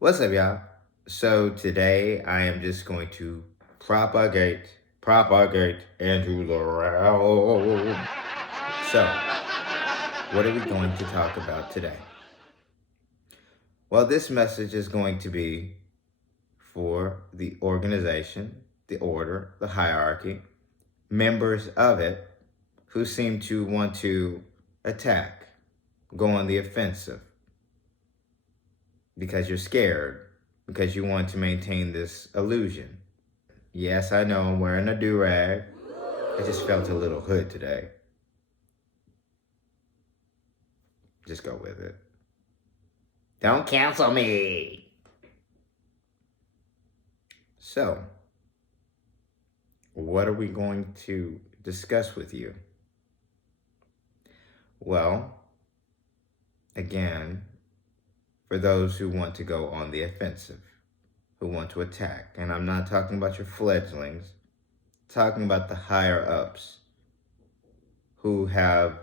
What's up, y'all? So today I am just going to propagate into the realm. So, what are we going to talk about today? Well, this message is going to be for the organization, the order, the hierarchy, members of it who seem to want to attack, go on the offensive, because you're scared, because you want to maintain this illusion. Yes, I know I'm wearing a do-rag. I just felt a little hood today. Just go with it. Don't cancel me. So, what are we going to discuss with you? Well, again, for those who want to go on the offensive, who want to attack, and I'm not talking about your fledglings, I'm talking about the higher ups who have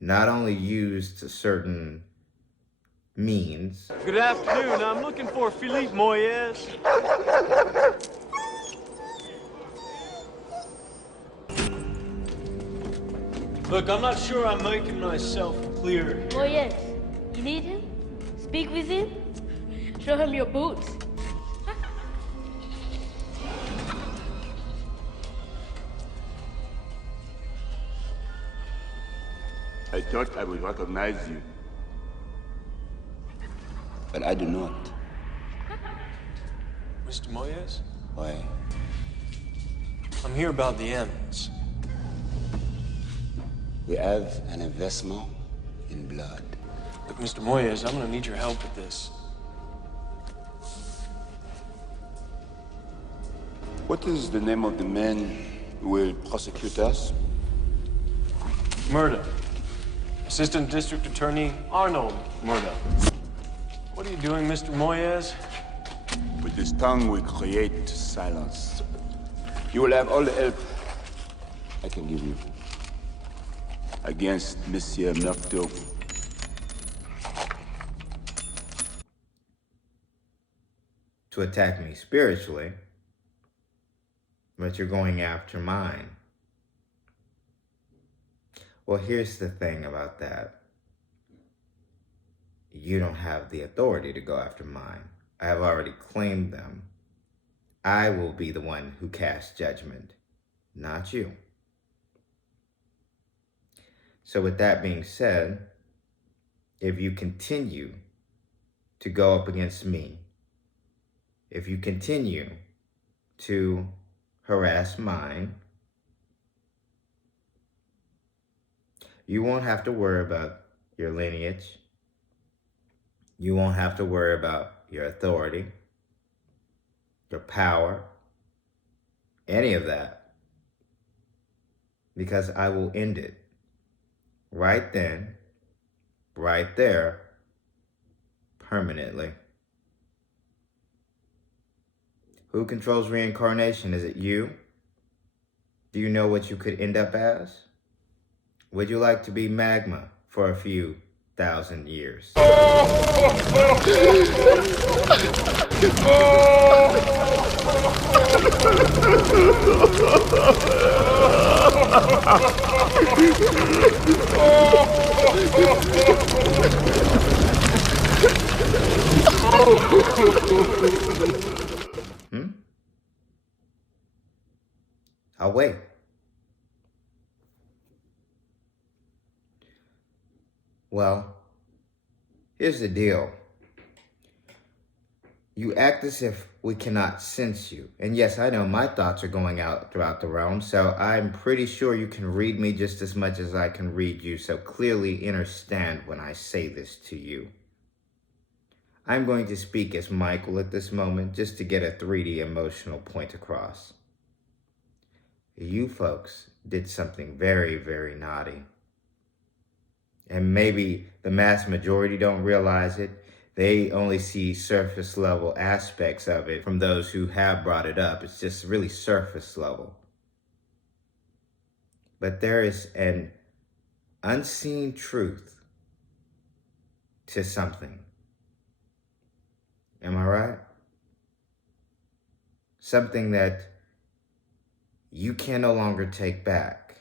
not only used certain means. Good afternoon. I'm looking for Philippe Moyes. Look, I'm not sure I'm making myself clear. Moyes, you need him? Speak with him? Show him your boots. I thought I would recognize you. But I do not. Mr. Moyes? Why? I'm here about the ends. We have an investment in blood. Look, Mr. Moyes, I'm gonna need your help with this. What is the name of the man who will prosecute us? Murder. Assistant District Attorney Arnold Murder. What are you doing, Mr. Moyes? With his tongue we create silence. You will have all the help I can give you. Against Monsieur Murtaugh. To attack me spiritually, but you're going after mine. Well, here's the thing about that. You don't have the authority to go after mine. I have already claimed them. I will be the one who casts judgment, not you. So with that being said, if you continue to go up against me, if you continue to harass mine, you won't have to worry about your lineage. You won't have to worry about your authority, your power, any of that, because I will end it right then, right there, permanently. Who controls reincarnation? Is it you? Do you know what you could end up as? Would you like to be magma for a few thousand years? I'll wait. Well, here's the deal. You act as if we cannot sense you. And yes, I know my thoughts are going out throughout the realm, so I'm pretty sure you can read me just as much as I can read you, so clearly innerstand when I say this to you. I'm going to speak as MiKa'El at this moment, just to get a 3D emotional point across. You folks did something very, very naughty. And maybe the mass majority don't realize it. They only see surface level aspects of it from those who have brought it up. It's just really surface level. But there is an unseen truth to something. Am I right? Something that you can no longer take back.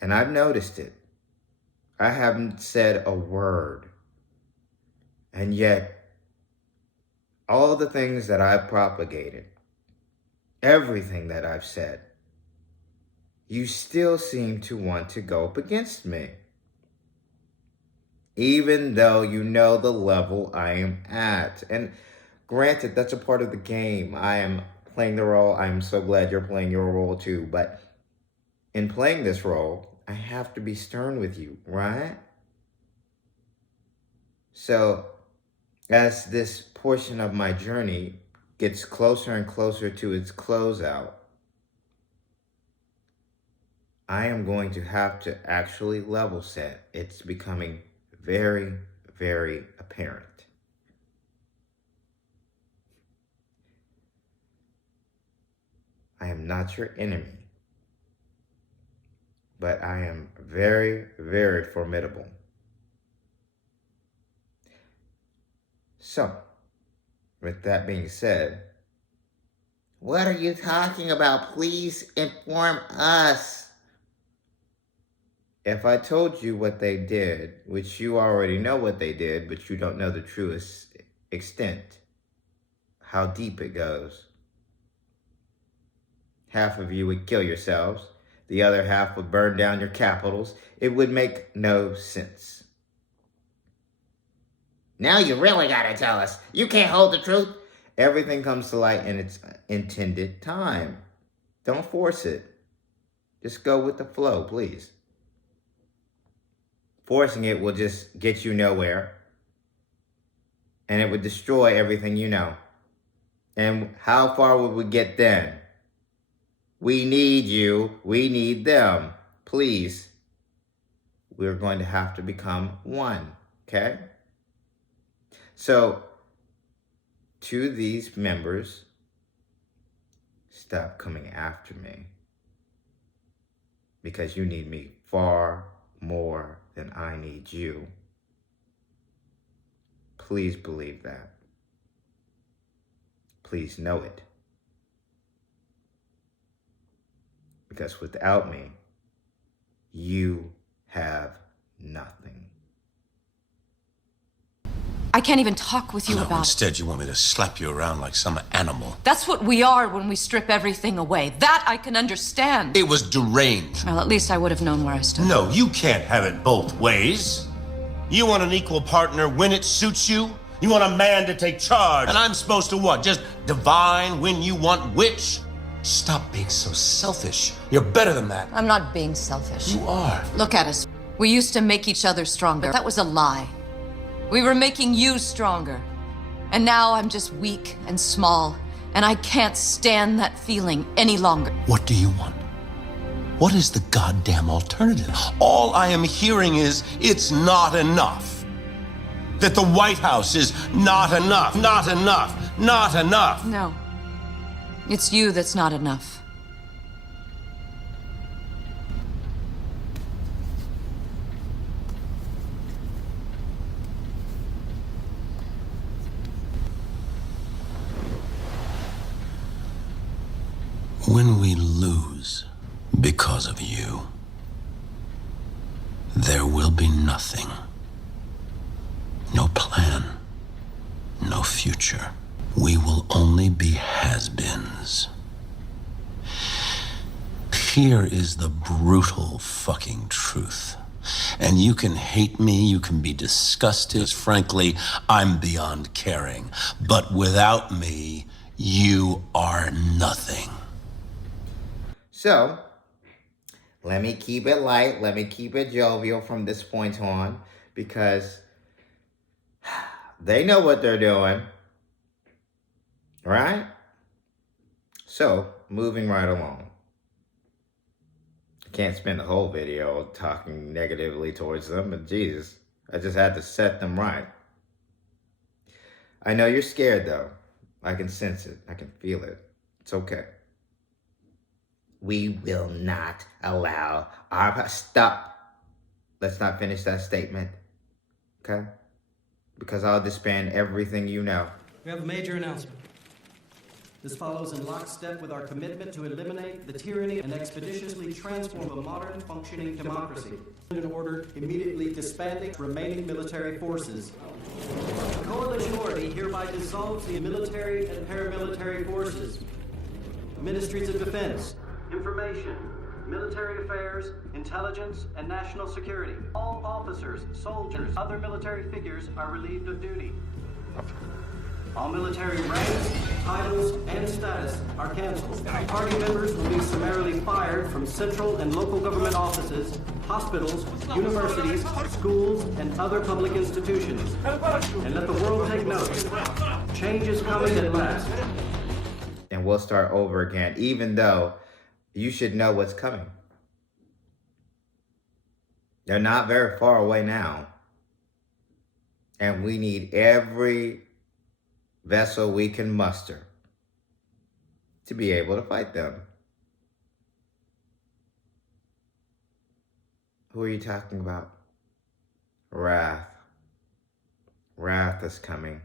And I've noticed it. I haven't said a word. And yet, all the things that I've propagated, everything that I've said, you still seem to want to go up against me. Even though you know the level I am at. And granted, that's a part of the game. I am playing the role. I'm so glad you're playing your role too. But in playing this role, I have to be stern with you, right? So, as this portion of my journey gets closer and closer to its closeout, I am going to have to actually level set. It's becoming very, very apparent. I am not your enemy, but I am very, very formidable. So, with that being said, what are you talking about? Please inform us. If I told you what they did, which you already know what they did, but you don't know the truest extent, how deep it goes. Half of you would kill yourselves. The other half would burn down your capitals. It would make no sense. Now you really gotta tell us. You can't hold the truth. Everything comes to light in its intended time. Don't force it. Just go with the flow, please. Forcing it will just get you nowhere. And it would destroy everything you know. And how far would we get then? We need you. We need them. Please. We're going to have to become one. Okay? So, to these members, stop coming after me. Because you need me far more than I need you. Please believe that. Please know it. Because without me, you have nothing. I can't even talk with you No, about instead you want me to slap you around like some animal. That's what we are when we strip everything away. That I can understand. It was deranged. Well, at least I would have known where I stood. No, you can't have it both ways. You want an equal partner when it suits you? You want a man to take charge. And I'm supposed to what? Just divine when you want which? Stop being so selfish. You're better than that. I'm not being selfish. You are. Look at us. We used to make each other stronger. That was a lie. We were making you stronger. And now I'm just weak and small, and I can't stand that feeling any longer. What do you want? What is the goddamn alternative? All I am hearing is it's not enough. That the White House is not enough, not enough, not enough. No. It's you that's not enough. When we lose because of you, there will be nothing. No plan, no future. We will only be has-beens. Here is the brutal fucking truth. And you can hate me, you can be disgusted. Frankly, I'm beyond caring. But without me, you are nothing. So, let me keep it light. Let me keep it jovial from this point on. Because they know what they're doing. Right? So, moving right along. I can't spend the whole video talking negatively towards them, but Jesus, I just had to set them right. I know you're scared though. I can sense it. I can feel it. It's okay. We will not allow our... Stop. Let's not finish that statement. Okay? because I'll disband everything you know. We have a major announcement. This follows in lockstep with our commitment to eliminate the tyranny and expeditiously transform a modern functioning democracy. In order, immediately disbanding remaining military forces. The coalition authority hereby dissolves the military and paramilitary forces, ministries of defense, information, military affairs, intelligence, and national security. All officers, soldiers, other military figures are relieved of duty. All military ranks, titles, and status are canceled. Party members will be summarily fired from central and local government offices, hospitals, universities, schools, and other public institutions. And let the world take note. Change is coming at last. And we'll start over again, even though you should know what's coming. They're not very far away now. And we need every vessel we can muster to be able to fight them. Who are you talking about? Wrath. Wrath is coming.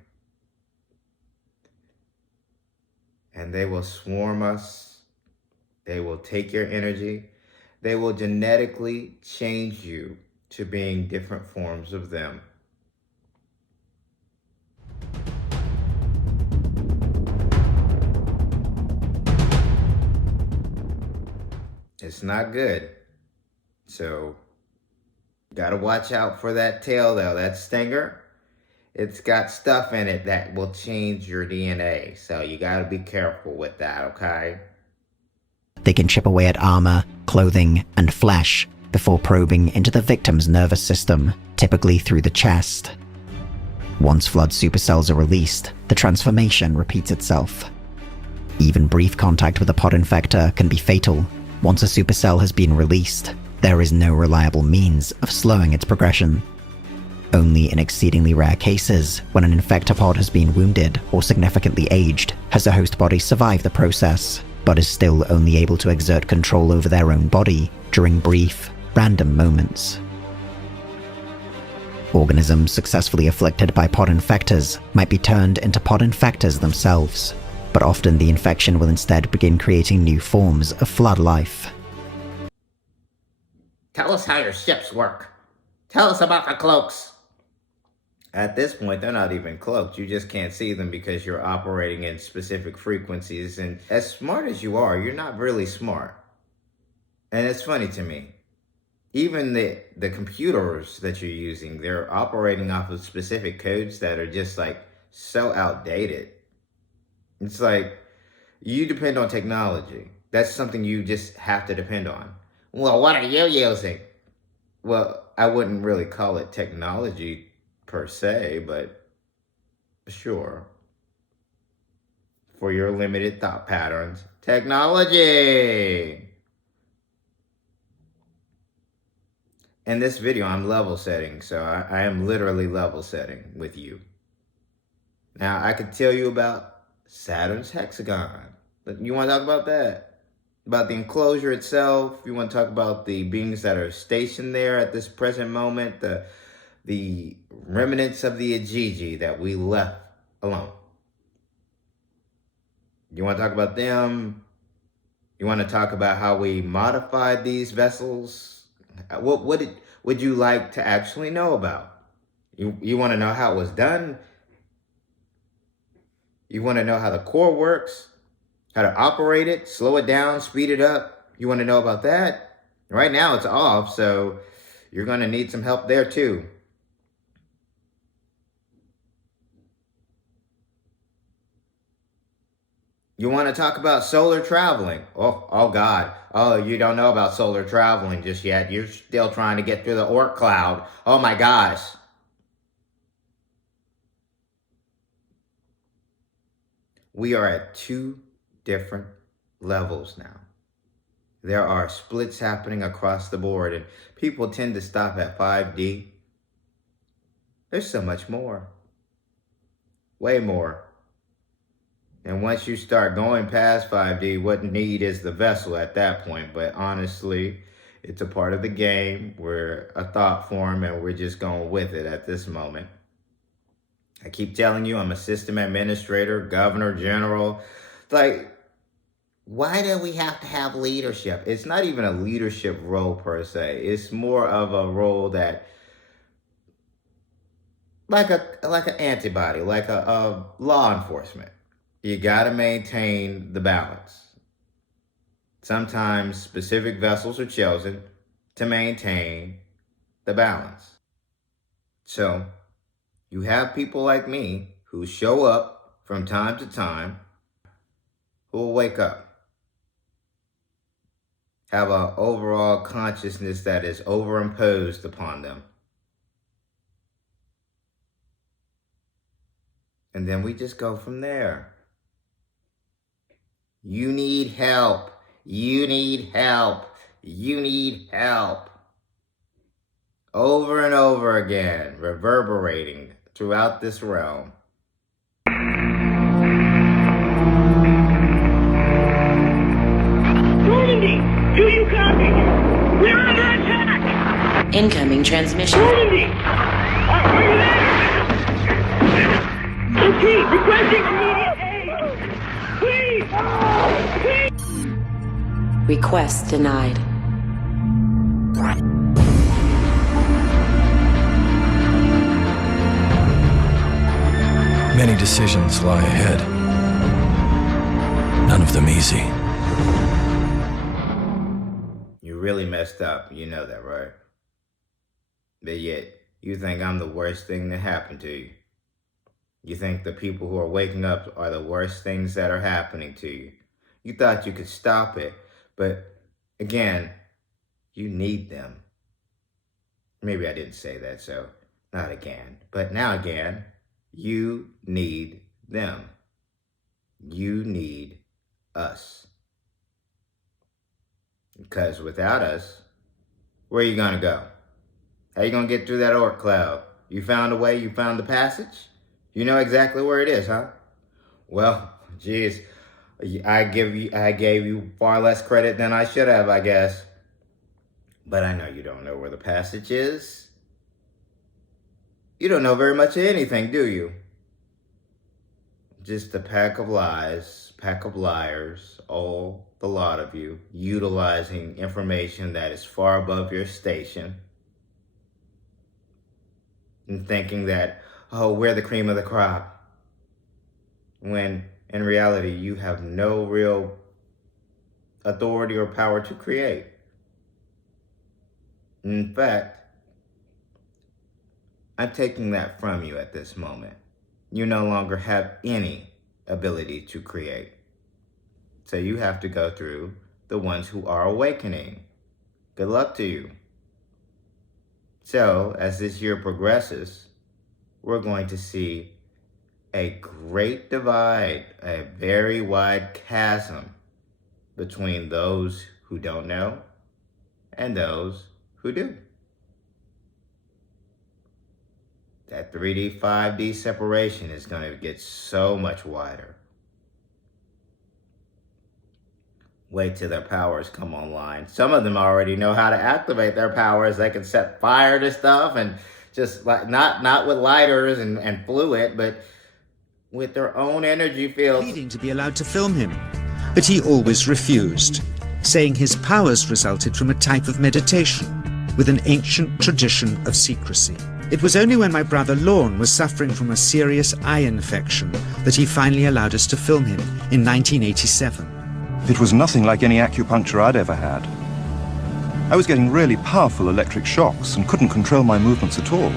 And they will swarm us. They will take your energy. They will genetically change you to being different forms of them. It's not good. So, gotta watch out for that tail though, that stinger. It's got stuff in it that will change your DNA. So you gotta be careful with that, okay? They can chip away at armor, clothing, and flesh before probing into the victim's nervous system, typically through the chest. Once Flood supercells are released, the transformation repeats itself. Even brief contact with a pod infector can be fatal. Once a supercell has been released, there is no reliable means of slowing its progression. Only in exceedingly rare cases, when an infector pod has been wounded or significantly aged, has the host body survived the process, but is still only able to exert control over their own body during brief, random moments. Organisms successfully afflicted by pod infectors might be turned into pod infectors themselves, but often the infection will instead begin creating new forms of flood life. Tell us how your ships work. Tell us about the cloaks. At this point, they're not even cloaked. You just can't see them because you're operating in specific frequencies. And as smart as you are, you're not really smart. And it's funny to me. Even the computers that you're using, they're operating off of specific codes that are just like so outdated. It's like you depend on technology. That's something you just have to depend on. Well, what are you using? Well, I wouldn't really call it technology per se, but sure. For your limited thought patterns, technology. In this video, I'm level setting, so I am literally level setting with you. Now, I could tell you about Saturn's hexagon. You want to talk about that? About the enclosure itself? You want to talk about the beings that are stationed there at this present moment? The remnants of the Ajiji that we left alone. You want to talk about them? You want to talk about how we modified these vessels? What would you like to actually know about? You want to know how it was done? You want to know how the core works? How to operate it? Slow it down? Speed it up? You want to know about that? Right now it's off, so you're going to need some help there too. You want to talk about solar traveling? Oh God. Oh, you don't know about solar traveling just yet. You're still trying to get through the Oort cloud. Oh my gosh. We are at 2 different levels now. There are splits happening across the board, and people tend to stop at 5D. There's so much more. Way more. And once you start going past 5D, what need is the vessel at that point? But honestly, it's a part of the game. We're a thought form and we're just going with it at this moment. I keep telling you, I'm a system administrator, governor, general. Like, why do we have to have leadership? It's not even a leadership role per se. It's more of a role that, like an antibody, like a law enforcement. You got to maintain the balance. Sometimes specific vessels are chosen to maintain the balance. So you have people like me who show up from time to time, who will wake up, have an overall consciousness that is overimposed upon them. And then we just go from there. You need help. You need help. You need help. Over and over again, reverberating throughout this realm. Normandy, do you copy? We're under attack! Incoming transmission. Normandy! Are you there? Okay, requesting immediate aid! Please! Please! Request denied. Many decisions lie ahead. None of them easy. You really messed up. You know that, right? But yet, you think I'm the worst thing that happened to you. You think the people who are waking up are the worst things that are happening to you. You thought you could stop it. But again, you need them. Maybe I didn't say that, so not again. But now again, you need them. You need us. Because without us, where are you going to go? How are you going to get through that orc cloud? You found a way? You found the passage? You know exactly where it is, huh? Well, geez, I gave you far less credit than I should have, I guess. But I know you don't know where the passage is. You don't know very much of anything, do you? Just a pack of lies, pack of liars, all the lot of you, utilizing information that is far above your station and thinking that, oh, we're the cream of the crop. When in reality, you have no real authority or power to create. In fact, I'm taking that from you at this moment. You no longer have any ability to create. So you have to go through the ones who are awakening. Good luck to you. So, as this year progresses, we're going to see a great divide, a very wide chasm between those who don't know and those who do. That 3D, 5D separation is going to get so much wider. Wait till their powers come online. Some of them already know how to activate their powers. They can set fire to stuff and just like not with lighters and fluid, but with their own energy fields. Pleading to be allowed to film him, but he always refused, saying his powers resulted from a type of meditation with an ancient tradition of secrecy. It was only when my brother Lorne was suffering from a serious eye infection that he finally allowed us to film him in 1987. It was nothing like any acupuncture I'd ever had. I was getting really powerful electric shocks and couldn't control my movements at all.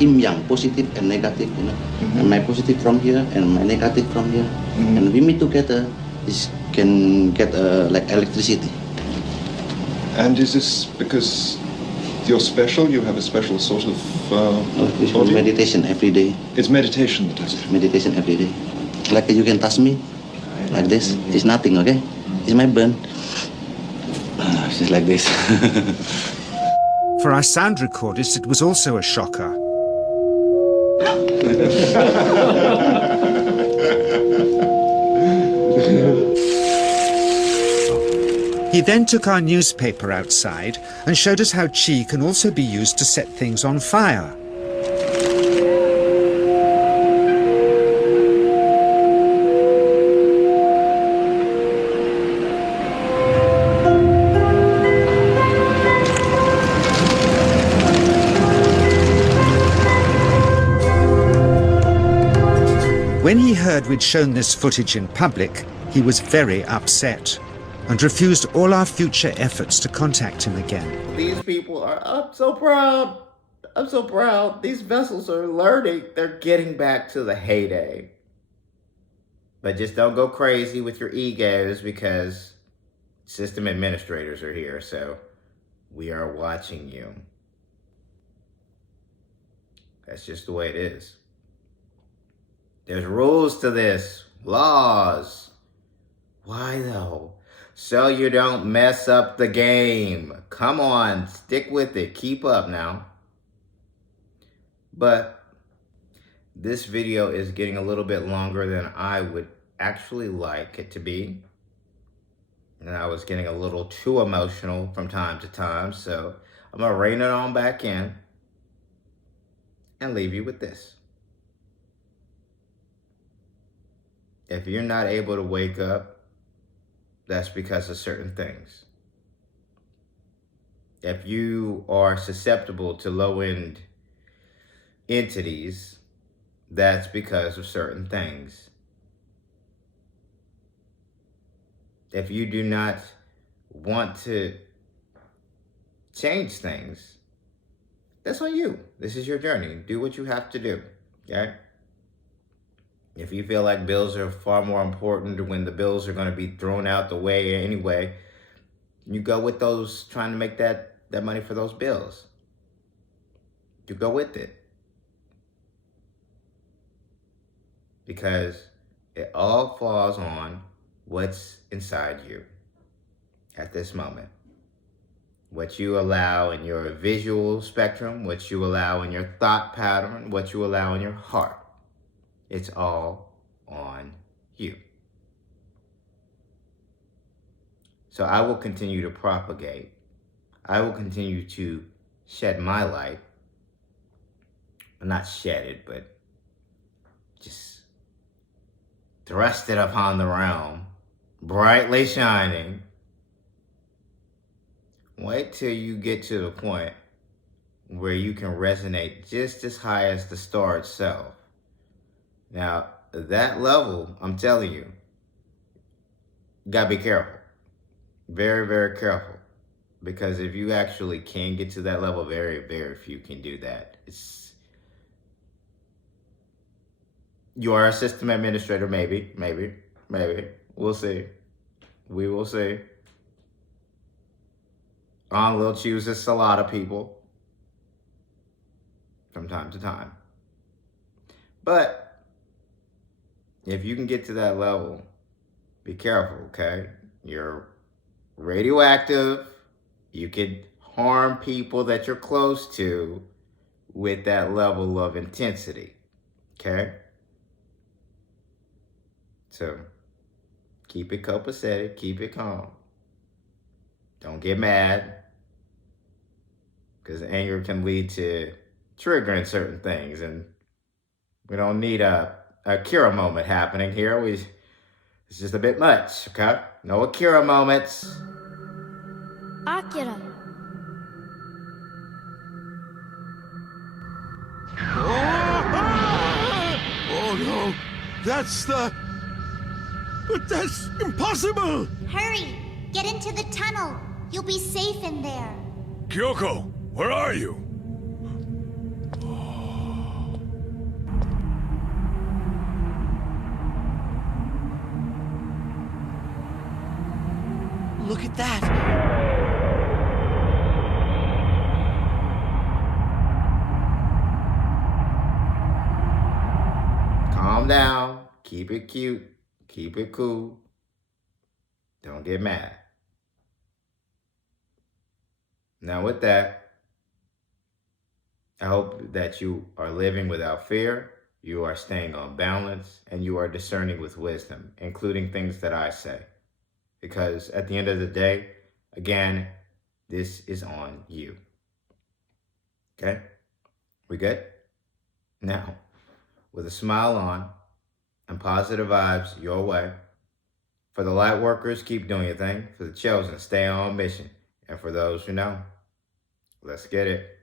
Yin yang, positive and negative, you know. And my positive from here and my negative from here. And we meet together, this can get like electricity. And is this because you're special? You have a special sort of it's meditation every day. It's meditation that does it? Meditation every day. Like you can touch me, like this. It's nothing, okay? It's my burn. Just like this. For our sound recordist, it was also a shocker. He then took our newspaper outside and showed us how chi can also be used to set things on fire. When he heard we'd shown this footage in public, he was very upset and refused all our future efforts to contact him again. These people are, I'm so proud. I'm so proud. These vessels are learning. They're getting back to the heyday. But just don't go crazy with your egos because system administrators are here. So we are watching you. That's just the way it is. There's rules to this. Laws. Why though? So you don't mess up the game. Come on, stick with it. Keep up now. But this video is getting a little bit longer than I would actually like it to be. And I was getting a little too emotional from time to time. So I'm going to rein it on back in and leave you with this. If you're not able to wake up, that's because of certain things. If you are susceptible to low-end entities, that's because of certain things. If you do not want to change things, that's on you. This is your journey. Do what you have to do, okay? If you feel like bills are far more important when the bills are going to be thrown out the way anyway, you go with those trying to make that money for those bills. You go with it. Because it all falls on what's inside you at this moment. What you allow in your visual spectrum, what you allow in your thought pattern, what you allow in your heart. It's all on you. So I will continue to propagate. I will continue to shed my light. Not shed it, but just thrust it upon the realm, brightly shining. Wait till you get to the point where you can resonate just as high as the star itself. Now, that level, I'm telling you, gotta be careful. Very, very careful. Because if you actually can get to that level, very, very few can do that. You are a system administrator, maybe. We'll see. We will see. Will chooses a lot of people from time to time. But if you can get to that level, be careful, okay? You're radioactive. You could harm people that you're close to with that level of intensity, okay? So keep it copacetic, keep it calm. Don't get mad, because anger can lead to triggering certain things, and we don't need a Akira moment happening here. It's just a bit much, okay? No Akira moments. Akira. Oh no, but that's impossible! Hurry, get into the tunnel. You'll be safe in there. Kyoko, where are you? Look at that! Calm down. Keep it cute. Keep it cool. Don't get mad. Now with that, I hope that you are living without fear, you are staying on balance, and you are discerning with wisdom, including things that I say. Because at the end of the day, again, this is on you. Okay? We good? Now, with a smile on and positive vibes your way, for the light workers, keep doing your thing. For the chosen, stay on mission. And for those who know, let's get it.